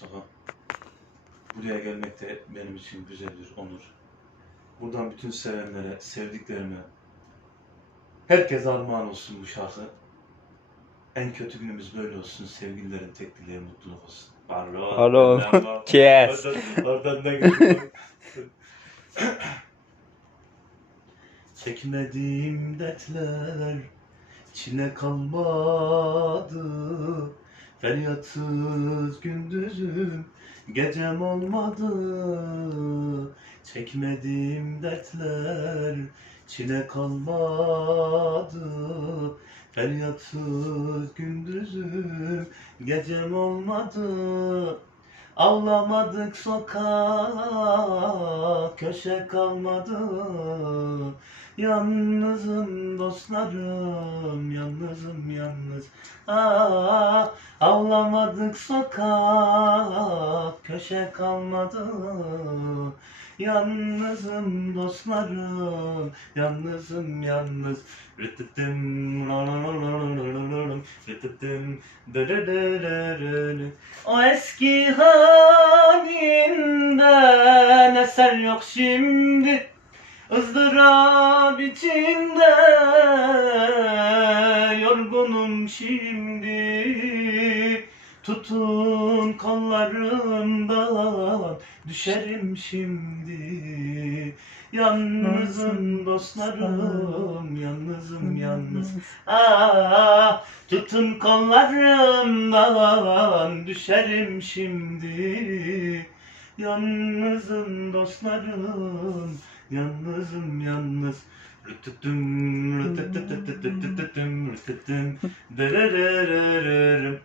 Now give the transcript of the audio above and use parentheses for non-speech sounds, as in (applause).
Mustafa. Buraya gelmek de benim için güzel bir onur. Buradan bütün sevenlere, sevdiklerime, herkese armağan olsun bu şarkı. En kötü günümüz böyle olsun. Sevgililerin tek dileği mutluluk olsun. Pardon. Pardon. (laughs) Kes. Oradan, (laughs) da. Çekmediğim dertler Çile kalmadı Feryatsız gündüzüm Gecem olmadı Çekmediğim dertler Çile kalmadı. Feryatsız gündüzüm Gecem olmadı. Ağlamadık sokak Köşe kalmadı Yalnızım dostlarım, yalnızım yalnız. Aa, ağlamadık sokak, köşe kalmadı. Yalnızım dostlarım, yalnızım yalnız. Rıtıtım, dırırırırırı. O eski halinden eser yok şimdi. ızdırap içinde yorgunum şimdi. Tutun kollarımdan düşerim şimdi. Yalnızım dostlarım, yalnızım yalnız. Aa, tutun kollarımdan düşerim şimdi Yalnızım dostlarım, yalnızım yalnız. Rıtıtım, rıtıtıtıtıtıtıtım, rıtıtım, dırırırırırım.